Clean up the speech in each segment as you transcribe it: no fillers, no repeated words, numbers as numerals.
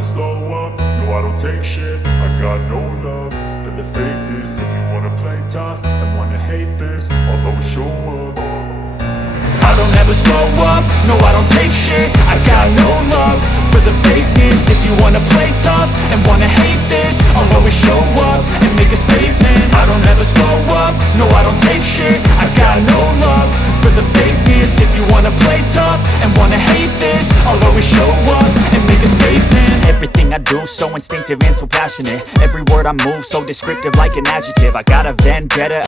never slow up, no I don't take shit. I got no love for the fakeness. If you wanna play tough and wanna hate this, I'll always show up. I don't ever slow up, no I don't take shit. I got no love for the fakeness. If you wanna play tough and wanna hate this, I'll always show up and make a statement. I don't ever slow up, no I don't take shit. I got no love for the fakeness. If you wanna play tough and wanna hate this, I'll always show up and make a statement. Everything I do so instinctive and so passionate. Every word I move so descriptive like an adjective. I got a vendetta.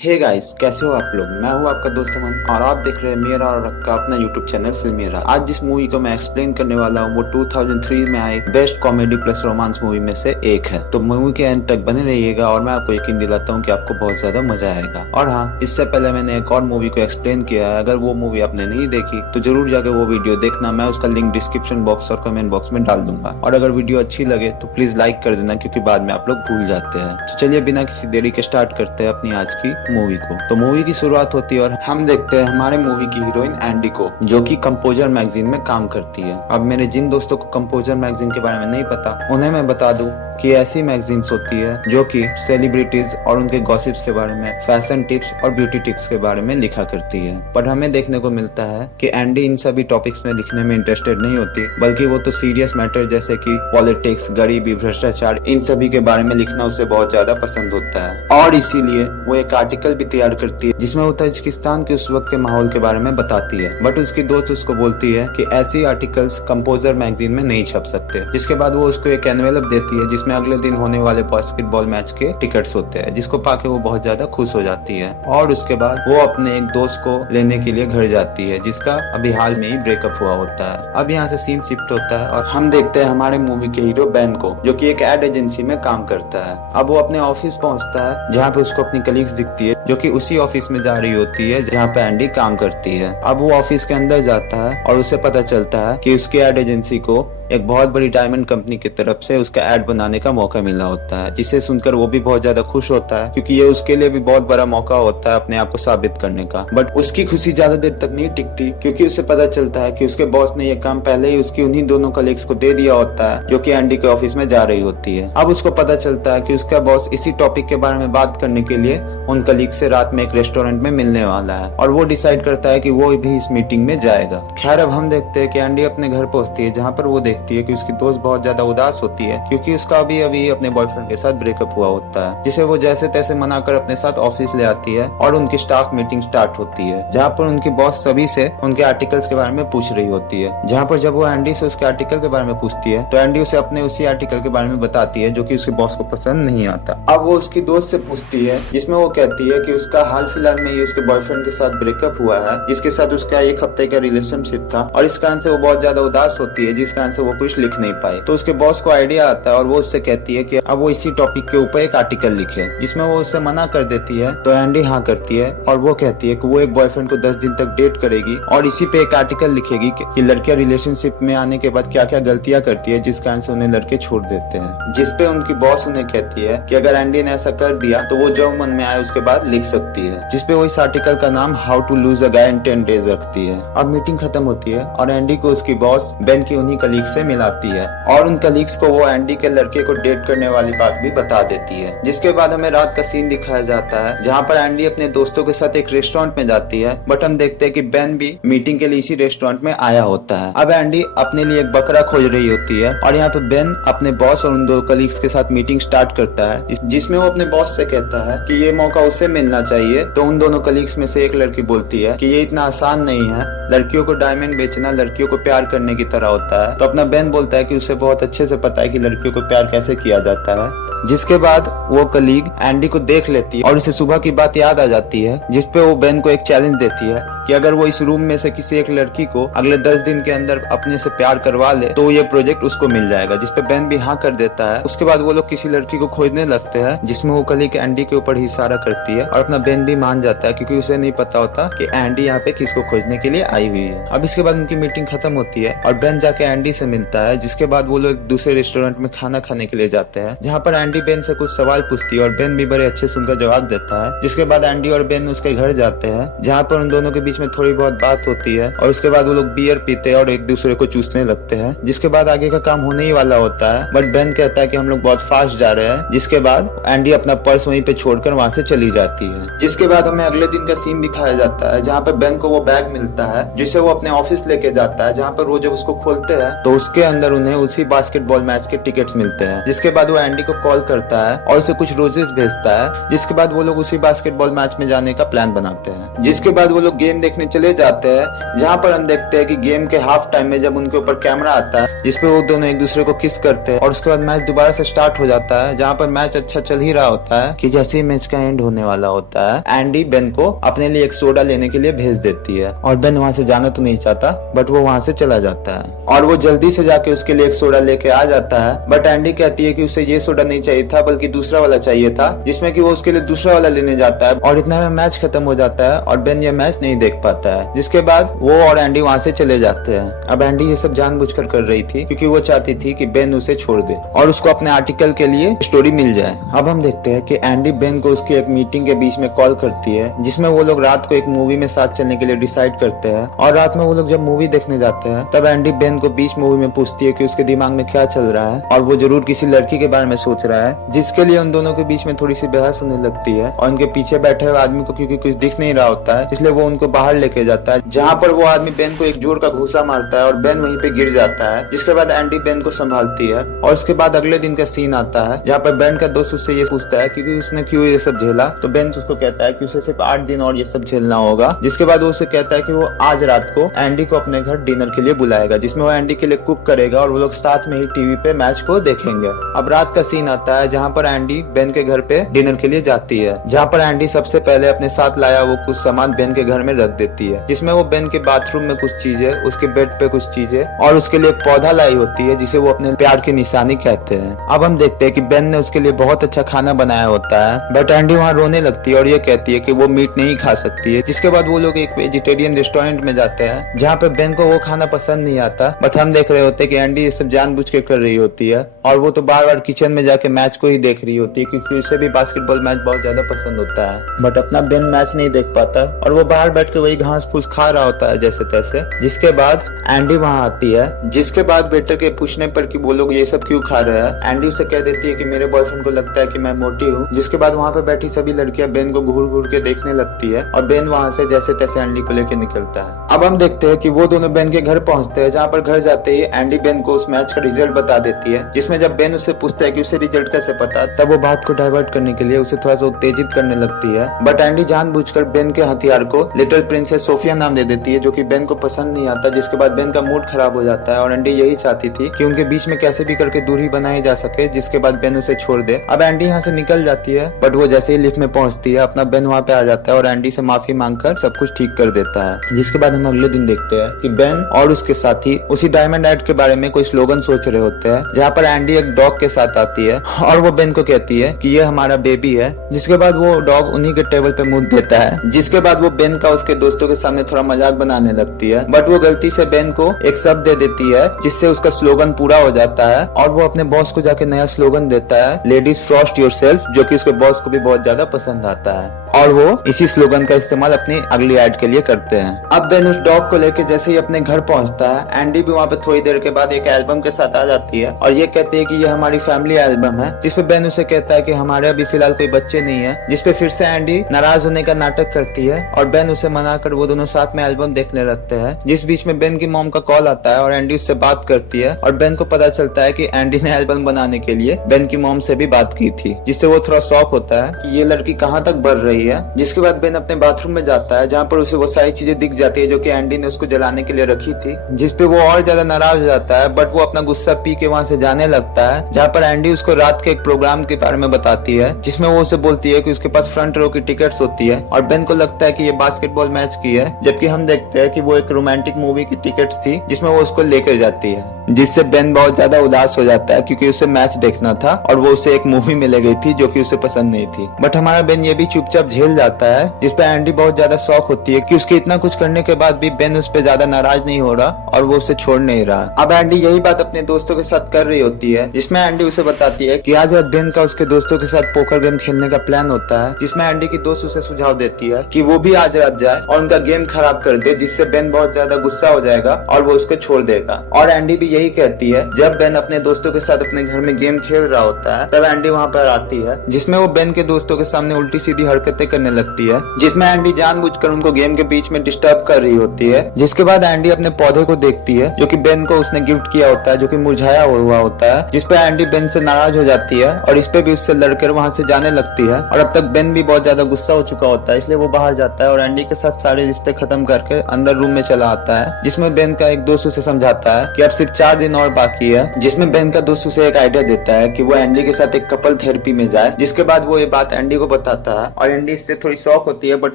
Hey guys, कैसे हो आप लोग। मैं हूं आपका दोस्त अमन और आप देख रहे हैं मेरा और आपका अपना यूट्यूब चैनल फिल्मी राज। आज जिस मूवी को मैं एक्सप्लेन करने वाला हूं वो 2003 में आई best comedy plus romance movie में से एक है। तो मूवी के एंड तक बने रहिएगा और मैं आपको यकीन दिलाता हूं कि आपको बहुत ज्यादा मजा आएगा। और हाँ, इससे पहले मैंने एक और मूवी को एक्सप्लेन किया है, अगर वो मूवी आपने नहीं देखी तो जरूर जाकर वो वीडियो देखना। मैं उसका लिंक डिस्क्रिप्शन बॉक्स और कमेंट बॉक्स में डाल दूंगा। और अगर वीडियो अच्छी लगे तो प्लीज लाइक कर देना, क्योंकि बाद में आप लोग भूल जाते हैं। तो चलिए बिना किसी देरी के स्टार्ट करते हैं अपनी आज की मूवी को। तो मूवी की शुरुआत होती है और हम देखते हैं हमारे मूवी की हीरोइन एंडी को, जो कि कंपोजर मैगजीन में काम करती है। अब मेरे जिन दोस्तों को कंपोजर मैगजीन के बारे में नहीं पता, उन्हें मैं बता दूं कि ऐसी मैगजीन्स होती है जो कि सेलिब्रिटीज और उनके गॉसिप्स के बारे में, फैशन टिप्स और ब्यूटी टिप्स के बारे में लिखा करती है। पर हमें देखने को मिलता है कि एंडी इन सभी टॉपिक्स में लिखने में इंटरेस्टेड नहीं होती, बल्कि वो तो सीरियस मैटर जैसे कि पॉलिटिक्स, गरीबी, भ्रष्टाचार, इन सभी के बारे में लिखना उसे बहुत ज्यादा पसंद होता है। और इसीलिए वो एक आर्टिकल भी तैयार करती है जिसमें वो ताजिकिस्तान के उस वक्त के माहौल के बारे में बताती है। बट उसकी दोस्त उसको बोलती है कि ऐसी आर्टिकल्स कंपोजर मैगजीन में नहीं छप सकते। जिसके बाद वो उसको एक एनवेलप देती है जिसमें अगले दिन होने वाले बास्केटबॉल मैच के टिकट्स होते हैं, जिसको पाके वो बहुत ज्यादा खुश हो जाती है। और उसके बाद वो अपने एक दोस्त को लेने के लिए घर जाती है, जिसका अभी हाल में ही ब्रेकअप हुआ होता है। अब यहाँ से सीन शिफ्ट होता है और हम देखते हैं हमारे मूवी के हीरो बेन को, जो कि एक एड एजेंसी में काम करता है। अब वो अपने ऑफिस पहुंचता है जहाँ पे उसको अपनी कलीग्स दिखती है, जो कि उसी ऑफिस में जा रही होती है जहाँ पे एंडी काम करती है। अब वो ऑफिस के अंदर जाता है और उसे पता चलता है कि उसके एड एजेंसी को एक बहुत बड़ी डायमंड कंपनी की तरफ से उसका एड बनाने का मौका मिला होता है, जिसे सुनकर वो भी बहुत ज्यादा खुश होता है, क्योंकि ये उसके लिए भी बहुत बड़ा मौका होता है अपने आप को साबित करने का। बट उसकी खुशी ज्यादा देर तक नहीं टिकती, क्योंकि उसे पता चलता है कि उसके बॉस ने ये काम पहले ही उसकी उन्हीं दोनों कलीग्स को दे दिया होता है, जो कि एंडी के ऑफिस में जा रही होती है। अब उसको पता चलता है कि उसका बॉस इसी टॉपिक के बारे में बात करने के लिए उन कलीग से रात में एक रेस्टोरेंट में मिलने वाला है, और वो डिसाइड करता है कि वो भी इस मीटिंग में जाएगा। खैर, अब हम देखते हैं कि एंडी अपने घर पहुंचती है, जहाँ पर वो देखती है कि उसकी दोस्त बहुत ज्यादा उदास होती है, क्योंकि उसका अभी अभी अपने बॉयफ्रेंड के साथ ब्रेकअप हुआ होता है, जिसे वो जैसे तैसे मनाकर अपने साथ ऑफिस ले आती है। और उनकी स्टाफ मीटिंग स्टार्ट होती है, जहाँ पर उनकी बॉस सभी से उनके आर्टिकल्स के बारे में पूछ रही होती है। जहाँ पर जब वो एंडी से उसके आर्टिकल के बारे में पूछती है तो एंडी उसे अपने उसी आर्टिकल के बारे में बताती है, जो कि उसके बॉस को पसंद नहीं आता। अब वो उसकी दोस्त से पूछती है, जिसमें वो कहती है कि उसका हाल फिलहाल में ही उसके बॉयफ्रेंड के साथ ब्रेकअप हुआ है, जिसके साथ उसका 1 हफ्ते का रिलेशनशिप था, और इस कारण से वो बहुत ज्यादा उदास होती है, जिस कारण से वो कुछ लिख नहीं पाई। तो उसके बॉस को आइडिया आता है और वो उससे कहती है कि अब वो इसी टॉपिक के ऊपर एक आर्टिकल लिखे, जिसमें वो उससे मना कर देती है। तो एंडी हाँ करती है और वो कहती है कि वो एक बॉयफ्रेंड को 10 दिन तक डेट करेगी और इसी पे एक आर्टिकल लिखेगी कि लड़कियां रिलेशनशिप में आने के बाद क्या क्या गलतियां करती है, जिस कारण से उन्हें लड़के छोड़ देते हैं। जिसपे उनकी बॉस उन्हें कहती है कि अगर एंडी ने ऐसा कर दिया तो वो जो मन में आए उसके बाद लिख सकती है, जिसपे वो इस आर्टिकल का नाम how to lose a guy in 10 days रखती है। अब मीटिंग खत्म होती है और एंडी को उसकी बॉस बेन की उन्हीं कलीग से मिलाती है, और उन कलीग्स को वो एंडी के लड़के को डेट करने वाली बात भी बता देती है। जिसके बाद हमें रात का सीन दिखाया जाता है, जहाँ पर एंडी अपने दोस्तों के साथ एक रेस्टोरेंट में जाती है। बट हम देखते हैं कि बेन भी मीटिंग के लिए इसी रेस्टोरेंट में आया होता है। अब एंडी अपने लिए एक बकरा खोज रही होती है, और यहाँ पे बेन अपने बॉस और उन 2 कलीग्स के साथ मीटिंग स्टार्ट करता है, जिसमें वो अपने बॉस से कहता है कि ये मौका उसे मिलना चाहिए। तो उन दोनों कलीग्स में से एक लड़की बोलती है कि ये इतना आसान नहीं है, लड़कियों को डायमंड बेचना लड़कियों को प्यार करने की तरह होता है। तो अपना बेन बोलता है कि उसे बहुत अच्छे से पता है कि लड़कियों को प्यार कैसे किया जाता है। जिसके बाद वो कलीग एंडी को देख लेती है और उसे सुबह की बात याद आ जाती है, जिसपे वो बेन को एक चैलेंज देती है कि अगर वो इस रूम में से किसी एक लड़की को अगले 10 दिन के अंदर अपने से प्यार करवा ले तो ये प्रोजेक्ट उसको मिल जाएगा, जिसपे बेन भी हाँ कर देता है। उसके बाद वो लोग किसी लड़की को खोजने लगते हैं, जिसमें वो कलीग एंडी के ऊपर ही इशारा करती है, और अपना बेन भी मान जाता है, क्योंकि उसे नहीं पता होता कि एंडी यहाँ पे किसको खोजने के लिए आई हुई है। अब इसके बाद उनकी मीटिंग खत्म होती है और बेन जाके एंडी से मिलता है, जिसके बाद वो लोग दूसरे रेस्टोरेंट में खाना खाने के लिए जाते हैं, जहाँ पर एंडी बेन से कुछ सवाल पूछती है और बेन भी बड़े अच्छे से उनका जवाब देता है। जिसके बाद एंडी और बेन उसके घर जाते हैं, जहाँ पर उन दोनों के बीच बीच में थोड़ी बहुत बात होती है और उसके बाद वो लोग बियर पीते हैं और एक दूसरे को चूसने लगते हैं, जिसके बाद आगे का काम होने ही वाला होता है। बट बेन कहता है कि हम लोग बहुत फास्ट जा रहे हैं, जिसके बाद एंडी अपना पर्स वहीं पे छोड़कर वहां से चली जाती है। जिसके बाद हमें अगले दिन का सीन दिखाया जाता है जहाँ पे बेन को वो बैग मिलता है जिसे वो अपने ऑफिस लेके जाता है, जहाँ पर वो जब उसको खोलते हैं तो उसके अंदर उन्हें उसी बास्केटबॉल मैच के टिकट्स मिलते हैं। जिसके बाद वो एंडी को कॉल करता है और उसे कुछ रोजेस भेजता है, जिसके बाद वो लोग उसी बास्केटबॉल मैच में जाने का प्लान बनाते हैं। जिसके बाद वो लोग गेम देखने चले जाते हैं, जहाँ पर हम देखते हैं कि गेम के हाफ टाइम में जब उनके ऊपर कैमरा आता है जिसपे वो दोनों एक दूसरे को किस करते हैं और उसके बाद मैच दोबारा से स्टार्ट हो जाता है, जहाँ पर मैच अच्छा चल ही रहा होता है कि जैसे ही मैच का एंड होने वाला होता है एंडी बेन को अपने लिए एक सोडा लेने के लिए भेज देती है और बेन वहां से जाना तो नहीं चाहता बट वो वहां से चला जाता है और वो जल्दी से जाके उसके लिए एक सोडा लेके आ जाता है। बट एंडी कहती है कि उसे ये सोडा नहीं चाहिए था बल्कि दूसरा वाला चाहिए था, जिसमें कि वो उसके लिए दूसरा वाला लेने जाता है और इतना में मैच खत्म हो जाता है और बेन ये मैच नहीं देख पाता है। जिसके बाद वो और एंडी वहां से चले जाते हैं। अब एंडी ये सब जानबूझकर कर रही थी क्योंकि वो चाहती थी कि बेन उसे छोड़ दे और उसको अपने आर्टिकल के लिए स्टोरी मिल जाए। अब हम देखते हैं कि एंडी बेन को उसकी एक मीटिंग के बीच में कॉल करती है जिसमें वो लोग रात को एक मूवी में साथ चलने के लिए डिसाइड करते हैं और रात में वो लोग जब मूवी देखने जाते हैं तब एंडी बेन को बीच मूवी में पूछती है कि उसके दिमाग में क्या चल रहा है और वो जरूर किसी लड़की के बारे में सोच रहा है, जिसके लिए उन दोनों के बीच में थोड़ी सी बहस होने लगती है और उनके पीछे बैठे हुए आदमी को क्योंकि कुछ दिख नहीं रहा होता है इसलिए वो उनको बाहर लेके जाता है, जहाँ पर वो आदमी बेन को एक जोर का घूसा मारता है और बेन वहीं पे गिर जाता है। जिसके बाद एंडी बेन को संभालती है और उसके बाद अगले दिन का सीन आता है जहाँ पर बेन का दोस्त उससे ये पूछता है क्योंकि उसने क्यों ये सब झेला, तो बेन उसको कहता है कि उसे सिर्फ 8 दिन और ये सब झेलना होगा। जिसके बाद वो उसे कहता है कि वो आज रात को एंडी को अपने घर डिनर के लिए बुलाएगा जिसमें वो एंडी के लिए कुक करेगा और वो लोग साथ में ही टीवी पे मैच को देखेंगे। अब रात का सीन आता है जहाँ पर एंडी बेन के घर पे डिनर के लिए जाती है, जहाँ पर एंडी सबसे पहले अपने साथ लाया वो कुछ सामान बेन के घर में रख देती है, जिसमें वो बेन के बाथरूम में कुछ चीजें, उसके बेड पे कुछ चीजें और उसके लिए एक पौधा लाई होती है जिसे वो अपने प्यार की निशानी कहते हैं। अब हम देखते हैं कि बेन ने उसके लिए बहुत अच्छा खाना बनाया होता है बट एंडी वहाँ रोने लगती है और ये कहती है कि वो मीट नहीं खा सकती है। जिसके बाद वो लोग एक वेजिटेरियन रेस्टोरेंट में जाते हैं जहाँ पे बेन को वो खाना पसंद नहीं आता बट हम देख रहे होते हैं कि एंडी ये सब जानबूझ के कर रही होती है और वो तो बार बार किचन में जाके मैच को ही देख रही होती है क्योंकि उसे भी बास्केटबॉल मैच बहुत ज्यादा पसंद होता है। बट अपना बेन मैच नहीं देख पाता और वो बाहर बैठ के वही घास फूस खा रहा होता है जैसे तैसे। जिसके बाद एंडी वहां आती है, जिसके बाद बेटर के पूछने पर कि वो लोग ये सब क्यों खा रहे हैं, एंडी उसे कह देती है कि मेरे बॉयफ्रेंड को लगता है कि मैं मोटी हूँ। जिसके बाद वहां पे बैठी सभी लड़कियां बेन को घूर घूर के देखने लगती है और बेन वहां से जैसे तैसे एंडी को लेके निकलता है। अब हम देखते हैं कि वो दोनों बेन के घर पहुंचते हैं, जहाँ पर घर जाते ही एंडी बेन को उस मैच का रिजल्ट बता देती है, जिसमें जब बेन उससे पूछता है कि उसे रिजल्ट कैसे पता, तब वो बात को डाइवर्ट करने के लिए उसे थोड़ा सा उत्तेजित करने लगती है। बट एंडी जानबूझकर बेन के हथियार को लिटिल प्रिंसेस सोफिया नाम दे देती है जो कि बेन को पसंद नहीं आता। जिसके बाद बेन का मूड खराब हो जाता है और एंडी यही चाहती थी कि उनके बीच में कैसे भी करके दूरी बनाई जा सके, जिसके बाद बेन उसे छोड़ दे। अब एंडी यहाँ से निकल जाती है बट वो जैसे ही लिफ्ट में पहुंचती है अपना बेन वहाँ पे आ जाता है और एंडी से माफी मांगकर सब कुछ ठीक कर देता है। जिसके बाद हम अगले दिन देखते हैं कि बेन और उसके साथी उसी डायमंड एड के बारे में कोई स्लोगन सोच रहे होते हैं, जहाँ पर एंडी एक डॉग के साथ आती है और वो बेन को कहती है कि ये हमारा बेबी है। जिसके बाद वो डॉग उन्हीं के टेबल पे मुंह देता है। जिसके बाद वो बेन का उसके दोस्तों के सामने थोड़ा मजाक बनाने लगती है बट वो गलती से बेन को एक शब्द दे देती है जिससे उसका स्लोगन पूरा हो जाता है और वो अपने बॉस को जाके नया स्लोगन देता है, लेडीज फ्रॉस्ट योरसेल्फ, जो कि उसके बॉस को भी बहुत ज्यादा पसंद आता है और वो इसी स्लोगन का इस्तेमाल अपनी अगली एड के लिए करते हैं। अब बेन उस डॉग को लेके जैसे ही अपने घर पहुंचता है, एंडी भी वहाँ पे थोड़ी देर के बाद एक एल्बम के साथ आ जाती है और ये कहती है कि ये हमारी फैमिली एल्बम है, जिसपे बेन उसे कहता है कि हमारे अभी फिलहाल कोई बच्चे नहीं है। जिसपे फिर से एंडी नाराज होने का नाटक करती है और बेन उसे मनाकर वो दोनों साथ में एल्बम देखने लगते हैं। जिस बीच में बेन की मॉम का कॉल आता है और एंडी उससे बात करती है और बेन को पता चलता है कि एंडी ने एल्बम बनाने के लिए बेन की मॉम से भी बात की थी, जिससे वो थोड़ा शॉक होता है कि ये लड़की कहाँ तक बढ़ रही है। जिसके बाद बेन अपने बाथरूम में जाता है जहाँ पर उसे वो सारी चीजें दिख जाती है जो कि एंडी ने उसको जलाने के लिए रखी थी, जिसपे वो और ज्यादा नाराज हो जाता है बट वो अपना गुस्सा पी के वहाँ से जाने लगता है। जहाँ पर एंडी उसको रात के एक प्रोग्राम के बारे में बताती है जिसमें वो उसे बोलती है कि उसके पास फ्रंट रो की टिकट्स होती है और बेन को लगता है कि ये बास्केटबॉल मैच की है, जबकि हम देखते हैं कि वो एक रोमांटिक मूवी की टिकट्स थी जिसमें वो उसको लेकर जाती है। जिससे बेन बहुत ज्यादा उदास हो जाता है क्योंकि उसे मैच देखना था और वो उसे एक मूवी में ले गई थी जो कि उसे पसंद नहीं थी। बट हमारा बेन ये भी चुपचाप झेल जाता है, जिसपे एंडी बहुत ज्यादा शौक होती है कि उसके इतना कुछ करने के बाद भी बेन उस पर ज्यादा नाराज नहीं हो रहा और वो उसे छोड़ नहीं रहा। अब एंडी यही बात अपने दोस्तों के साथ कर रही होती है, जिसमें एंडी उसे बताती है कि आज रात बेन का उसके दोस्तों के साथ पोकर गेम खेलने का प्लान होता है, जिसमें एंडी की दोस्त उसे सुझाव देती है कि वो भी आज रात जाए और उनका गेम खराब कर दे, जिससे बेन बहुत ज्यादा गुस्सा हो जाएगा और वो उसको छोड़ देगा। और एंडी भी यही कहती है। जब बेन अपने दोस्तों के साथ अपने घर में गेम खेल रहा होता है तब एंडी वहाँ पर आती है, जिसमें वो बेन के दोस्तों के सामने उल्टी सीधी हरकतें करने लगती है, जिसमें एंडी जानबूझकर उनको गेम के बीच में डिस्टर्ब कर रही होती है। जिसके बाद एंडी अपने पौधे को देखती है जो कि बेन को उसने गिफ्ट किया होता है, जो कि मुरझाया हुआ होता है, जिसपे एंडी बेन से नाराज हो जाती है और इस पे भी उससे लड़कर वहाँ से जाने लगती है। और अब तक बेन भी बहुत ज्यादा गुस्सा हो चुका होता है, इसलिए वो बाहर जाता है और एंडी के साथ सारे रिश्ते खत्म करके अंदर रूम में चला आता है, जिसमें बेन का एक दोस्त उसे समझाता है कि अब सिर्फ 4 दिन और बाकी है। जिसमें बेन का दोस्त उसे एक आइडिया देता है कि वो एंडी के साथ एक कपल थेरेपी में जाए। जिसके बाद वो ये बात एंडी को बताता है और एंडी इससे थोड़ी शॉक होती है, बट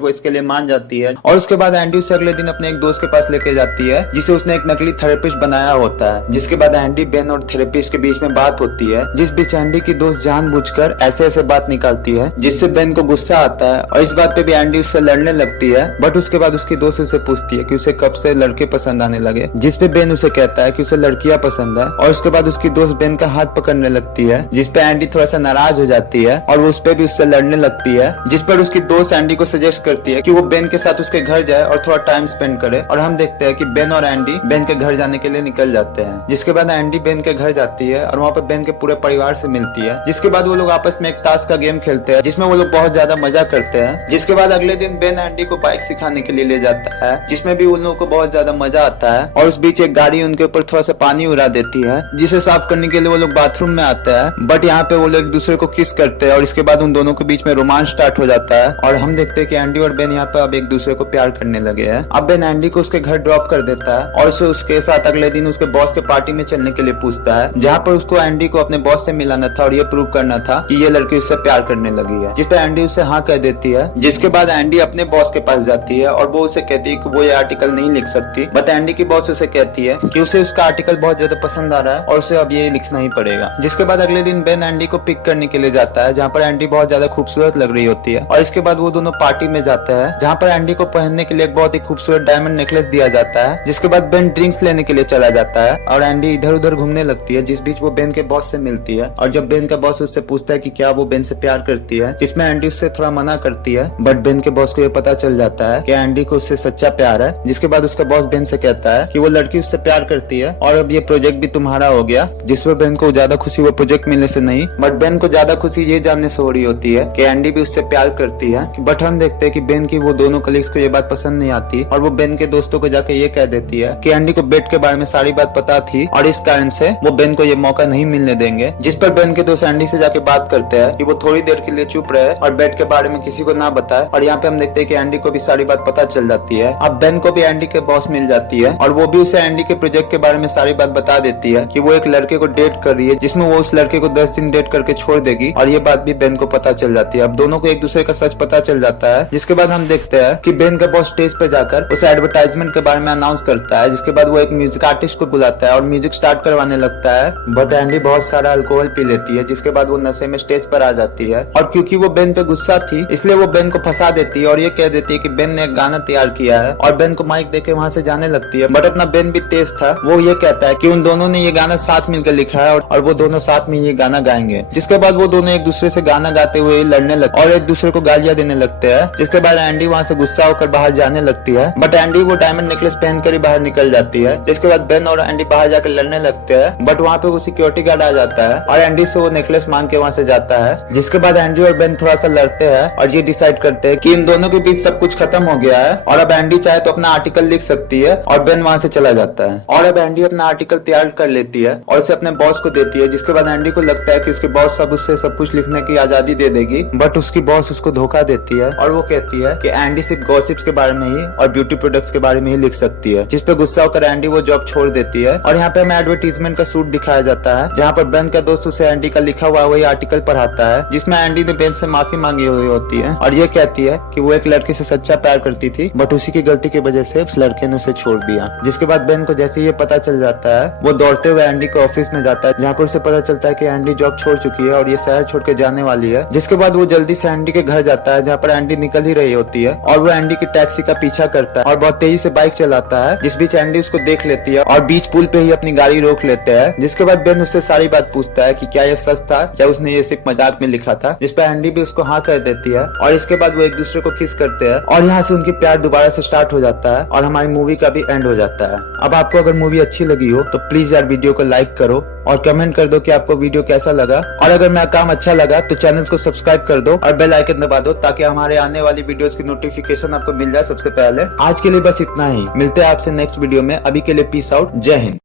वो इसके लिए मान जाती है। और उसके बाद एंडी उसे अगले दिन अपने एक दोस्त के पास लेके जाती है, जिसे उसने एक नकली थेरेपिस्ट बनाया होता है। जिसके बाद एंडी, बेन और थेरेपिस्ट के बीच में बात होती है, जिस बीच एंडी की दोस्त जानबूझकर ऐसे बात निकालती है जिससे बेन को गुस्सा आता है और इस बात पे भी एंडी उससे लड़ने लगती है। बट उसके बाद उसकी दोस्त उसे पूछती है कि उसे कब से लड़के पसंद आने लगे, जिसपे बेन उसे कहता है कि उसे लड़कियां पसंद है। और उसके बाद उसकी दोस्त बेन का हाथ पकड़ने लगती है, जिसपे एंडी थोड़ा सा नाराज हो जाती है और वो उस पे भी उससे लड़ने लगती है। जिस पर उसकी दोस्त एंडी को सजेस्ट करती है कि वो बेन के साथ उसके घर जाए और थोड़ा टाइम स्पेंड करे। और हम देखते हैं कि बेन और एंडी बेन के घर जाने के लिए निकल जाते हैं। जिसके बाद एंडी बेन के घर जाती है और वहाँ पे बेन के पूरे परिवार से मिलती है। जिसके बाद वो लोग आपस में एक ताश का गेम खेलते हैं, जिसमें वो लोग बहुत ज्यादा मजा करते हैं। जिसके बाद अगले दिन बेन एंडी को बाइक सिखाने के लिए ले जाता है, जिसमें भी उन लोगों को बहुत ज्यादा मजा आता है। और उस बीच एक गाड़ी उनके ऊपर थोड़ा सा पानी उड़ा देती है, जिसे साफ करने के लिए वो लोग बाथरूम में आते हैं। बट यहाँ पे वो लोग एक दूसरे को किस करते हैं और इसके बाद उन दोनों के बीच में रोमांस स्टार्ट हो जाता है। और हम देखते हैं कि एंडी और बेन यहाँ पे अब एक दूसरे को प्यार करने लगे हैं। अब बेन एंडी को उसके घर ड्रॉप कर देता है और उसे उसके साथ अगले दिन उसके बॉस के पार्टी में चलने के लिए पूछता है, जहाँ पर उसको एंडी को अपने बॉस से मिलाना था और ये प्रूव करना था कि ये लड़की उससे प्यार करने लगी है। जिस पे एंडी उसे हाँ कह देती है। जिसके बाद एंडी अपने बॉस के पास जाती है और वो उसे कहती है कि वो ये आर्टिकल नहीं लिख सकती। बट एंडी की बॉस उसे कहती है कि उसे उसका आर्टिकल बहुत ज्यादा पसंद आ रहा है और उसे अब ये लिखना ही पड़ेगा। जिसके बाद अगले दिन बेन एंडी को पिक करने के लिए जाता है, जहाँ पर एंडी बहुत ज्यादा खूबसूरत लग रही होती है। और इसके बाद वो दोनों पार्टी में जाते हैं, जहाँ पर एंडी को पहनने के लिए एक बहुत ही खूबसूरत डायमंड नेकलेस दिया जाता है। जिसके बाद बेन ड्रिंक्स लेने के लिए चला जाता है और एंडी इधर उधर घूमने लगती है। जिस बीच वो बेन के बॉस से मिलती है और जब बेन का बॉस उससे पूछता है कि क्या वो बेन से प्यार करती है, जिसमें एंडी उससे थोड़ा मना करती है। बट बेन के बॉस को ये पता चल जाता है कि एंडी को उससे सच्चा प्यार है। जिसके बाद उसका बॉस बेन से कहता है कि वो लड़की उससे प्यार करती है और अब ये प्रोजेक्ट भी तुम्हारा हो गया। जिसमें बेन को ज्यादा खुशी वो प्रोजेक्ट मिलने से नहीं, बट बेन को ज्यादा खुशी ये जानने से हो रही होती है कि एंडी भी उससे प्यार करती है। बट हम देखते हैं कि बेन की वो दोनों कलीग्स को ये बात पसंद नहीं आती और वो बेन के दोस्तों को जाके ये कह देती है कि एंडी को बेट के बारे में सारी बात पता थी और इस कारण से वो बेन को ये मौका नहीं मिलने देंगे। जिस पर बेन के दोस्त एंडी से जाके बात करते हैं कि वो थोड़ी देर के लिए चुप रहे और बेट के बारे में किसी को ना बताए। और यहाँ पे हम देखते हैं कि एंडी को भी सारी बात पता चल जाती है। अब बेन को भी एंडी के बॉस मिल जाती है और वो भी उसे एंडी के प्रोजेक्ट के बारे में सारी बात बता देती है कि वो एक लड़के को डेट कर रही है, जिसमें वो उस लड़के को 10 दिन डेट करके छोड़ देगी। और ये बात भी बेन को पता चल जाती है। अब दोनों को एक दूसरे का सच पता चल जाता है। जिसके बाद हम देखते हैं कि बेन का बॉस स्टेज पे जाकर उसे एडवर्टाइजमेंट के बारे में अनाउंस करता है। जिसके बाद वो एक म्यूजिक आर्टिस्ट को बुलाता है और म्यूजिक स्टार्ट करवाने लगता है। बट एंडी बहुत सारा अल्कोहल पी लेती है, जिसके बाद वो नशे में स्टेज पर आ जाती है। और क्योंकि वो बेन पे गुस्सा थी, इसलिए वो बेन को फंसा देती है और ये कह देती है कि बेन ने एक गाना तैयार किया है और बेन को माइक देके वहाँ से जाने लगती है। बट अपना बेन भी तेज था, वो ये कहता है कि उन दोनों ने ये गाना साथ मिलकर लिखा है और वो दोनों साथ में ये गाना गाएंगे। जिसके बाद वो दोनों एक दूसरे से गाना गाते हुए लड़ने लगते और एक दूसरे को गालियां देने लगते हैं। जिसके बाद एंडी वहाँ से गुस्सा होकर बाहर जाने लगती है। बट एंडी वो डायमंड नेकलेस पहनकर ही बाहर निकल जाती है। जिसके बाद बेन और एंडी बाहर जाकर लड़ने लगते हैं। बट वहाँ पे वो सिक्योरिटी गार्ड आ जाता है और एंडी से वो नेकलेस मांग के वहाँ से जाता है। जिसके बाद एंडी और बेन थोड़ा सा लड़ते हैं और ये डिसाइड करते हैं कि इन दोनों के बीच सब कुछ खत्म हो गया है और अब एंडी चाहे तो अपना आर्टिकल लिख सकती है। और बेन वहाँ से चला जाता है और अब एंडी अपना आर्टिकल तैयार कर लेती है और उसे अपने बॉस को देती है। जिसके बाद एंडी को लगता है कि उसके बॉस अब उससे सब कुछ लिखने की आजादी दे देगी। बट उसकी बॉस उसको धोखा देती है और वो कहती है कि एंडी सिर्फ गॉसिप्स के बारे में ही और ब्यूटी प्रोडक्ट्स के बारे में ही लिख सकती है। जिस पे गुस्सा होकर एंडी वो जॉब छोड़ देती है। और यहाँ पे हमें एडवर्टीजमेंट का शूट दिखाया जाता है, जहाँ पर बेन का दोस्त उसे एंडी का लिखा हुआ वही आर्टिकल पढ़ाता है, जिसमें एंडी ने बेन से माफी मांगी हुई होती है और ये कहती है कि वो एक लड़के से सच्चा प्यार करती थी, बट उसी की गलती की वजह से उस लड़के ने उसे छोड़ दिया। जिसके बाद बेन को जैसे ये पता चल जाता है, वो दौड़ते हुए एंडी के ऑफिस में जाता है, जहाँ पर उसे पता चलता है कि एंडी जॉब छोड़ चुकी है और ये शहर छोड़ के जाने वाली है। जिसके बाद वो जल्दी से एंडी के घर जाता है, जहाँ पर एंडी निकल ही रही होती है और वो एंडी की टैक्सी का पीछा करता है और बहुत तेजी से बाइक चलाता है। जिस बीच एंडी उसको देख लेती है और बीच पुल पे ही अपनी गाड़ी रोक लेते हैं। जिसके बाद बेन उससे सारी बात पूछता है कि क्या ये सच था या उसने ये सिर्फ मजाक में लिखा था। जिस पर एंडी भी उसको हाँ कह देती है और इसके बाद वो एक दूसरे को किस करते हैं। और यहाँ यहाँ से उनकी प्यार दोबारा से स्टार्ट हो जाता है और हमारी मूवी का भी एंड हो जाता है। अब आपको अगर मूवी अच्छी लगी हो तो प्लीज यार वीडियो को लाइक करो और कमेंट कर दो कि आपको वीडियो कैसा लगा, और अगर मेरा काम अच्छा लगा तो चैनल को सब्सक्राइब कर दो और बेल आइकन दबा दो ताकि हमारे आने वाली वीडियोस की नोटिफिकेशन आपको मिल जाए सबसे पहले। आज के लिए बस इतना ही, मिलते हैं आपसे नेक्स्ट वीडियो में। अभी के लिए पीस आउट, जय हिंद।